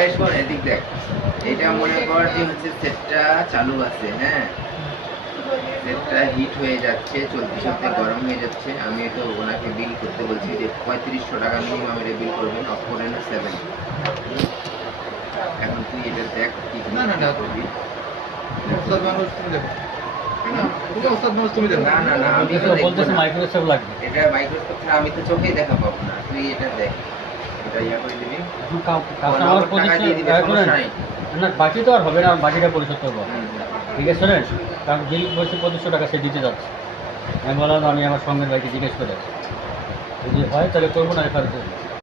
এই শোন এদিক দেখ, এটা মনে কর যে হচ্ছে সেটটা চালু আছে, হ্যাঁ সেটটা হিট হয়ে যাচ্ছে, চলতে চলতে গরম হয়ে যাচ্ছে। আমি তো ওনাকে বিল করতে বলছি যে 3500 টাকা মিনিমাম এটা বিল করবেন, অফ করে না 7। এখন তুই এটা দেখ কি না না না করবি। ওস্তাদ মানুষ তুমি দেখো না ওস্তাদ মানুষ তুমি দেখো না না না, আমি তো বলতেছে দেখবো না। মাইক্রোস্কোপ লাগবে। এটা মাইক্রোস্কোপ ছাড়া আমি তো চোখেই দেখা পাবো না, তুই এটা দেখ, এটা ইয়া করে দিবি। এখন কাস্টমার টাকা দিয়ে দিবি, সমস্যা নাই। না বাকি তো আর হবে না, বাকিটা পরিশোধ করবো। হুম, ঠিক আছে শোনেন, কারণ বিল বলছে 2500 টাকা সে দিতে যাচ্ছে। আমি বললাম আমি আমার সঙ্গের ভাইকে জিজ্ঞেস করে, যদি হয় তাহলে করবো, না ফেরত দেবো।